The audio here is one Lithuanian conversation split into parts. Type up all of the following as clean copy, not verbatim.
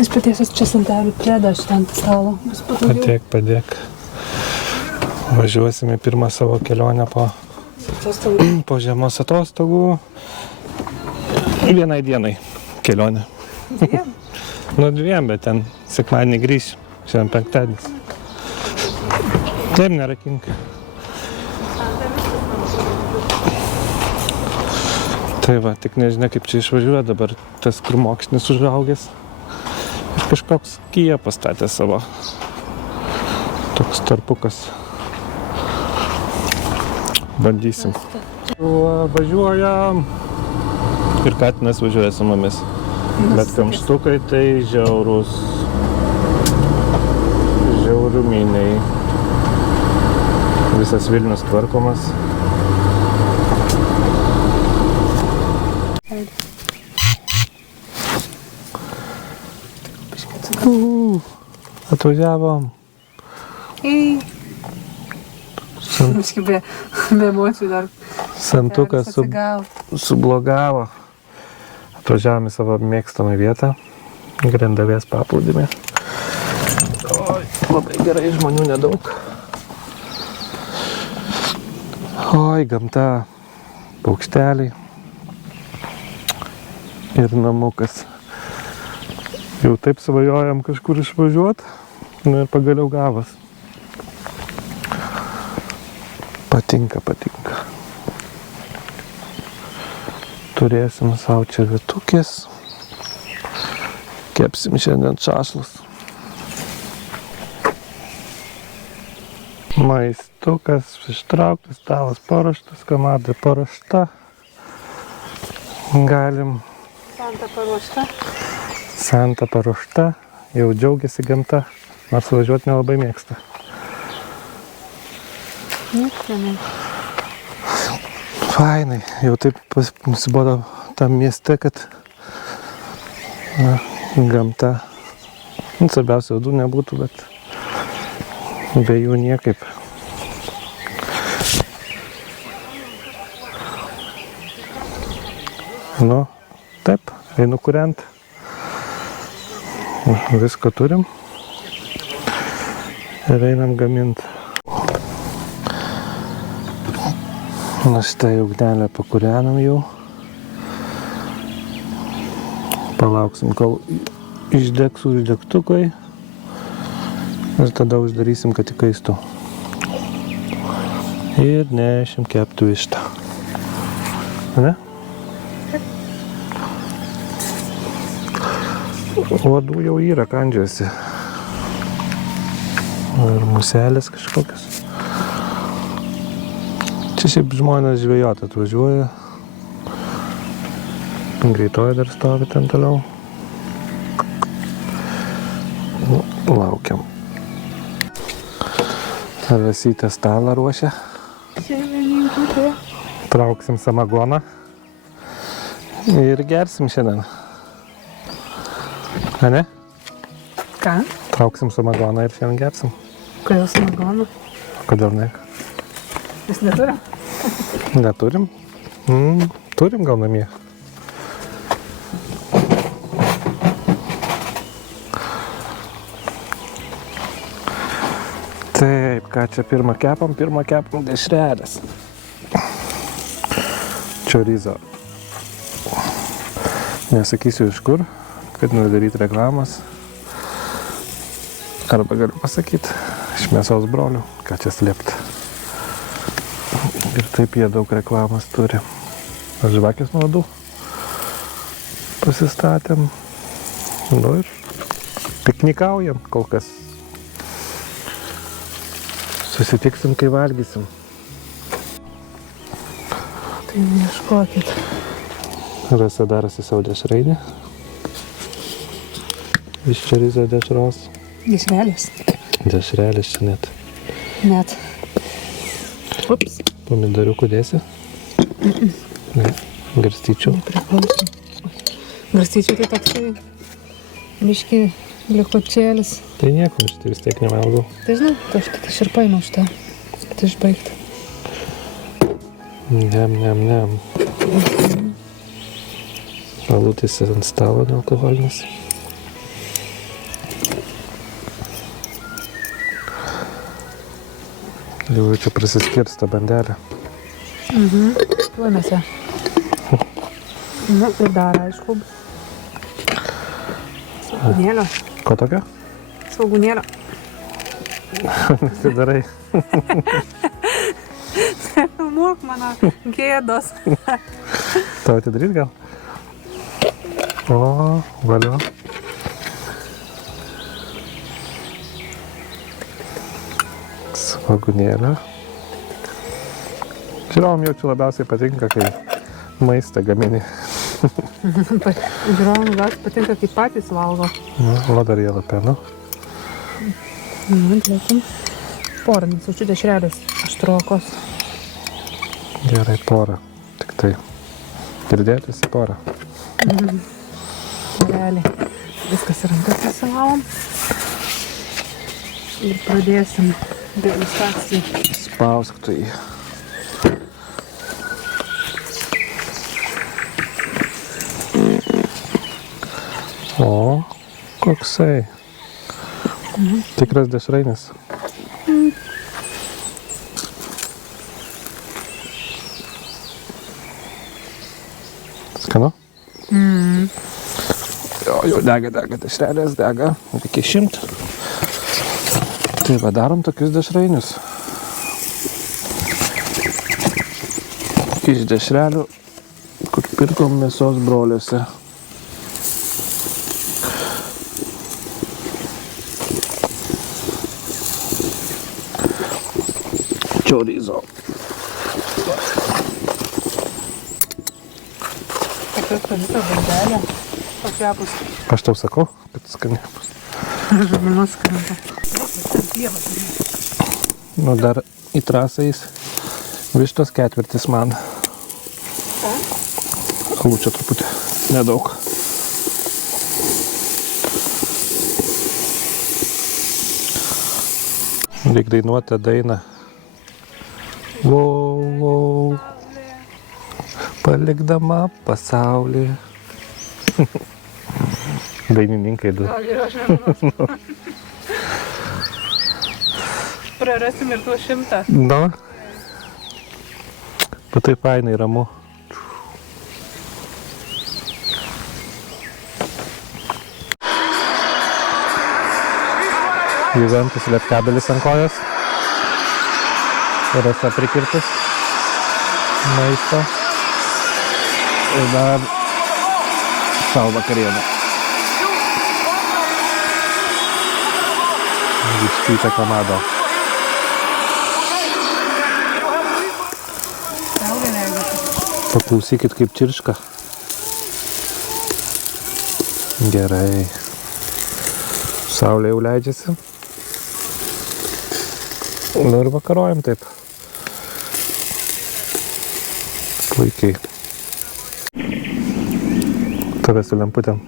Jis patiesis čia santelių priedą šitam stalo. Padėk. Važiuosime pirmą savo kelionę po žiemos atostogų. Vienai dienai kelionė. Dviem? Nu, dviem, bet ten sekmadienį grįšiu. Šiandien penktadienis. Taip nerakink. Tai va, tik nežinia, kaip čia išvažiuoja dabar tas krūmokšnis užaugęs. Ir kažkoks Kia pastatė savo. Toks tarpukas. Bandysim. Važiuojam. Ir katinas važiuoja su mumis. Bet kamštukai tai žiauruminiai. Visas Vilnius tvarkomas. Atvažiavom. Biškai be emocijų dar. Santukas sublogavo. Atvažiavom į savo mėgstamą vietą. Grendavės paplūdimį. Labai gerai, žmonių nedaug. Oi, gamta, paukšteliai ir namukas. Jau taip svajojam kažkur išvažiuot, ir pagaliau gavas. Patinka. Turėsim savo čia vietukės. Kepsim šiandien šašlus. Maistukas ištrauktas, stalas paruoštas, komanda paruošta. Galim. Santa paruošta. Jau džiaugiasi gamta, nors važiuoti nelabai mėgsta. Fainai, jau taip nusibodo tam mieste, kad gamta, svarbiausia, audų nebūtų, bet be jų niekaip. Nu, taip, einu kuriant. Visko turim. Ir einam gamint. Na šitą ugnelę pakūrenam jau. Palauksim, kol išdegs uždegtukai. Ir tada uždarysim, kad įkaistų. Ir nešim kepti vištą. Ne? Uodų jau yra, kandžiasi. Ir muselės kažkokios. Čia šiaip žmonės žvejot atvažiuoja. Greitoji dar stovi ten toliau. Laukiam. Rasytė stalą ruošia. Trauksim samagoną. Ir gersim šiandien. A ne? Ką? Trauksim samagoną ir šiandien gersim. Kodėl samagoną? Kodėl ne? Jūs neturim? Neturim? Turim gal namie. Taip, ką čia pirmą kepam dešrelės. Chorizo. Nesakysiu iš kur, kad nedaryti reklamas. Arba galiu pasakyti, iš mėsos brolių, ką čia slėpti. Ir taip jie daug reklamas turi. Žvakės nuodų pasistatėm. Nu ir piknikaujam kol kas. Susitiksim, kai valgysim. Tai neieškokit. Rasa darosi savo dešrainį. Iš chorizo dešros. Dešrelės. Dešrelės čia net. Net. Ups. Pomidoriukų dėsi? Ne. Garstyčių? Nepriklauso. Garstyčių tai toksai biški likučėlis. Tai nieko, aš tai vis tiek nevalgau. Tai žinau, tai aš tik iširpainu už tą, kad išbaigti. Nem. Alutis ant stalo nealkoholinis. Jau čia prisiskirsta bandelė. Tuomėse. Nu, ir dar, aišku. Svaugunėlio. Ko tokio? Svaugunėlio. Nesidarai. Filmuok mano gėdos. Tau atidaryt gal? O, valio. Svaugunėlio. Žiūrovom jaučiu labiausiai patinka, kai maistą gamini. Žiūrovom labiausiai patinka, kai patys valgo. O dar jie lapenu. Nu, dėkim. Porą, nes jaučiu dešrelės aštrokos. Gerai, porą. Tik tai. Girdėtis į porą. Realiai. Viskas į rankas pasilavom. Ir pradėsim degustaciją. Spausk tu jį. O, koksai. Tikras dešrainis. Skanu? Jo, dega, dešrelės dega. Reikia išimt. Tai va, darom tokius dešrainius. Iš dešrelių, kur pirkom mėsos broliuose. Chorizo. Pakirpta visą bandelę. Pakepus. Aš tau sakau, kad skaniai bus. Žarminos skrenta. Nu, dar į trasą jis vištos ketvirtis man. Alučio truputį, nedaug. Reik dainuoti dainą. Wow, wow, palikdama pasaulį. Dainininkai du. Gal ir aš žarminos. Prarasim ir tuo 100. Nu, bet tai fainai ramu. Juventus lietkabelis ant kojos. Rasa prikirtus maisto. Ir dar savo vakarienę. Vištyčia komado. Paklausykit kaip čirška. Gerai. Saulė jau leidžiasi. Nu ir vakarojam taip. Puikiai. Tave su lemputėm.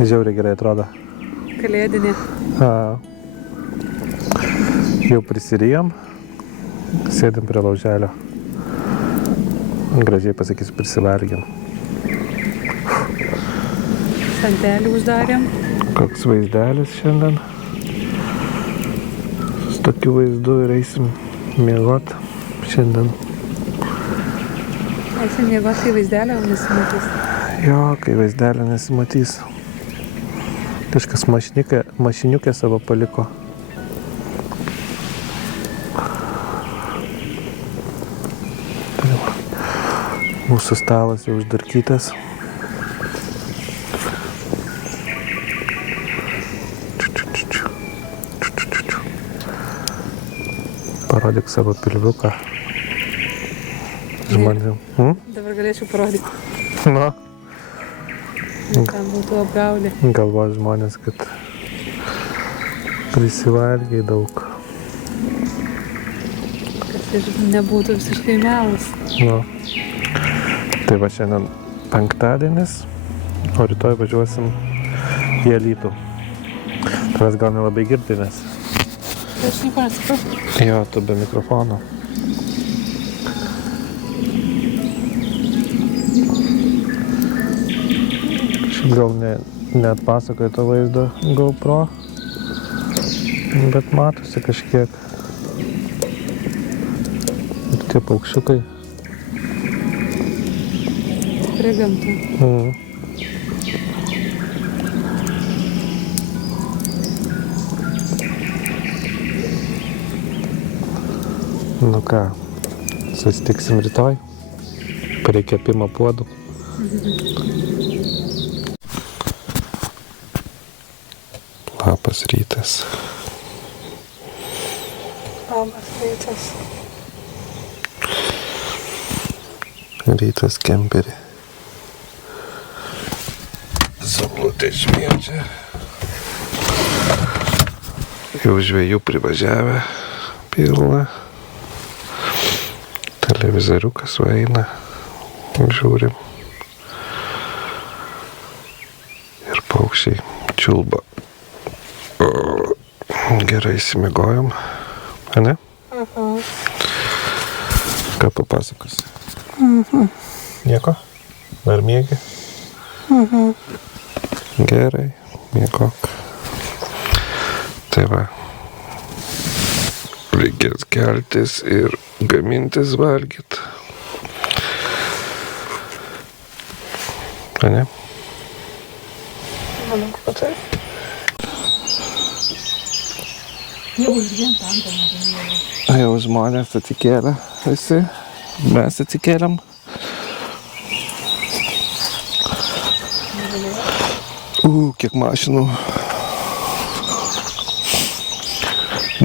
Žiauriai gerai atrodo. Kalėdinė. Jau prisirijom. Sėdim prie lauželio. Gražiai pasakysiu, prisivalgėm. Santelį uždarėm. Koks vaizdelis šiandien. Su tokiu vaizdu ir eisim miegot šiandien. Eisim miegot, kai vaizdelio nesimatys. Jo, kai vaizdelio nesimatys. Kažkas mašiniukę savo paliko. Mūsų stalas jau uždarkytas. Parodyk savo pilviuką žmonėm. Dabar galėčiau parodyti. Nu, Ten būtų apgaulė. galvos žmonės, kad prisivalgiai daug. Kad ir nebūtų visiškai melas. Nu. Tai va šiandien penktadienis, o rytoj važiuosim į Alytų. Tavęs gal nelabai girdi, nes... Aš nieko nesakau. Jo, tu be mikrofono. Šiaip gal neatpasakoju to vaizdo GoPro, bet matosi kažkiek. Tie paukščiukai. Prie gamtų. Nu ką, susitiksim rytoj. Prie kepimo puodų. Labas rytas. Labas rytas. Rytas kemperį. Saulutė šviečia. Jau žvejų privažiavę pilna. Televizoriukas eina. Žiūrim. Ir paukščiai čiulba. Gerai įsimiegojom. Ane? Ką papasakosi? Nieko? Dar miegi? Gerai, miegok. Tai va. Reikės keltis ir gamintis valgyt. Ane? Manau, kad taip. Jau žmonės atsikėlė visi. Mes atsikėlėm. Kiek mašinų.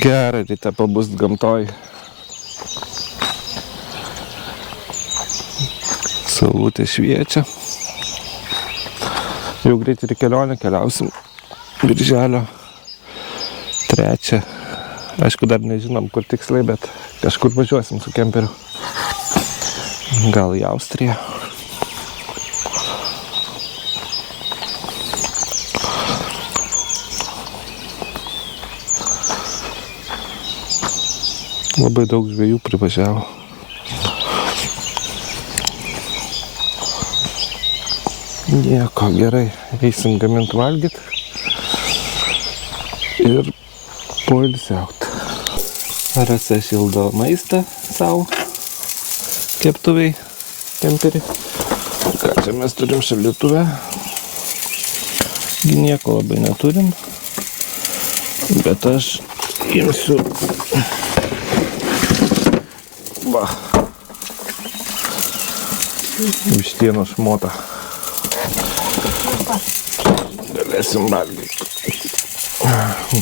Gerai ryte pabust gamtoj. Saulutė šviečia. Jau greit ir į kelionę keliausim. Birželio 3. Aišku, dar nežinom, kur tiksliai, bet kažkur važiuosim su kemperiu. Gal į Austriją. Labai daug žvejų privažiavo. Nieko, gerai. Eisim gamint valgyt. Ir poilsiaut. Rasa šildo maistą savo keptuviai kemperį. Ką čia mes turim šaldytuve? Nieko labai neturim. Bet aš imsiu vištienos šmotą. Galėsim valgyti.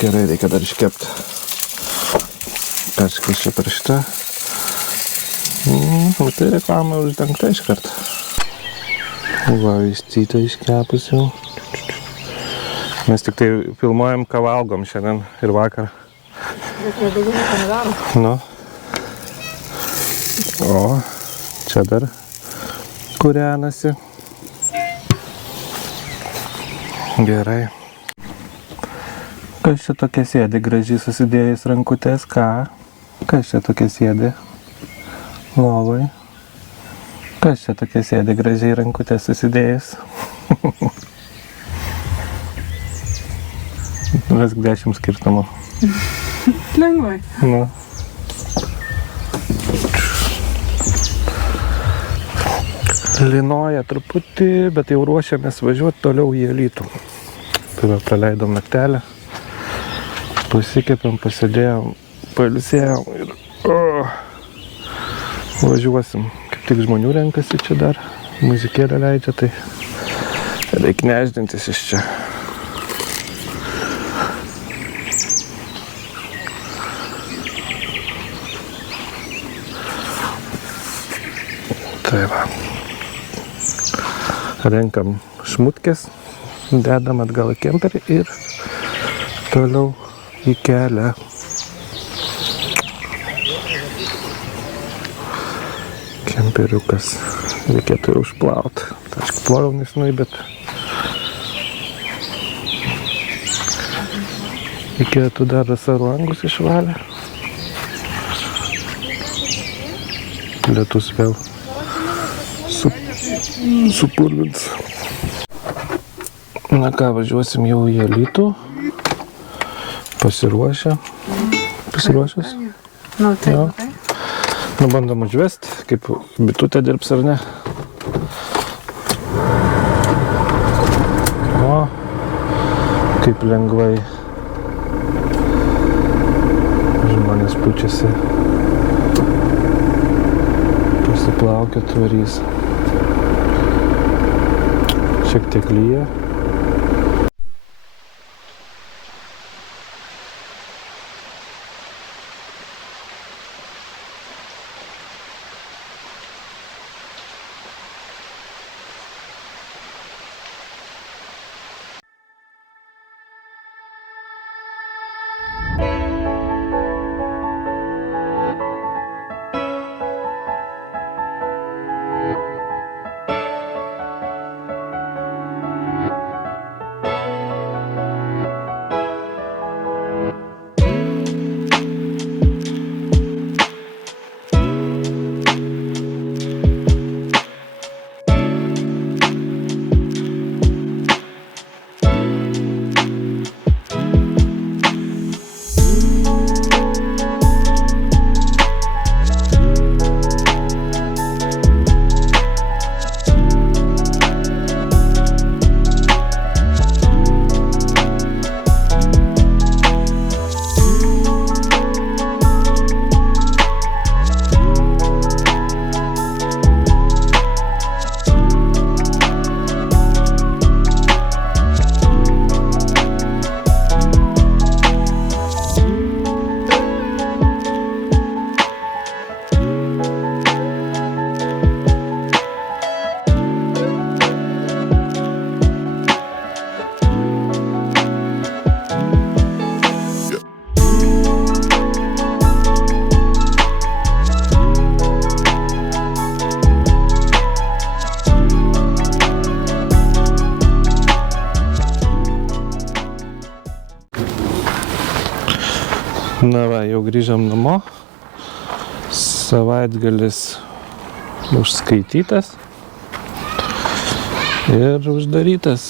Gerai, reikia dar iškepti. Kažkas čia per šitą. Tai reklama uždengta iškart. Va, vištytę iškepus jau. Mes tik tai filmuojam, ką valgom šiandien ir vakar. Bet daugiau nieko nedarom. Nu. O, čia dar kūrenasi. Gerai. Kas čia tokia sėdi gražiai susidėjus rankutės, ką? Kas čia tokia sėdi? Lovai. Kas čia tokia sėdi gražiai rankutės susidėjus? Vesk 10 skirtumų. Lengvai. Nu. Lynoja truputį, bet jau ruošiamės važiuoti toliau į Alytų. Tai va, praleidom naktelę. Pasikėpėm, pasėdėjom, pailsėjom ir važiuosim. Kaip tik žmonių renkasi čia dar, muzikėlę leidžia, tai reikia neždintis iš čia. Tai va. Renkam šmutkės, dedam atgal į kemperį ir toliau į kelią. Kemperiukas reikėtų ir užplauti. Aišku, plojau nesinai, bet reikėtų dar Rasa langus išvalę. Lietus vėl supurvins. Na ką, važiuosim jau į Alytų. Pasiruošę. Pasiruošęs? Nu, taip, Jo. taip. Nu, bandom užvest, kaip bitutė dirbs ar ne. O, kaip lengvai žmonės pučiasi. Pasiplaukėt varys. Šiek tiek lyja. Na va, jau grįžom namo. Savaitgalis užskaitytas ir uždarytas.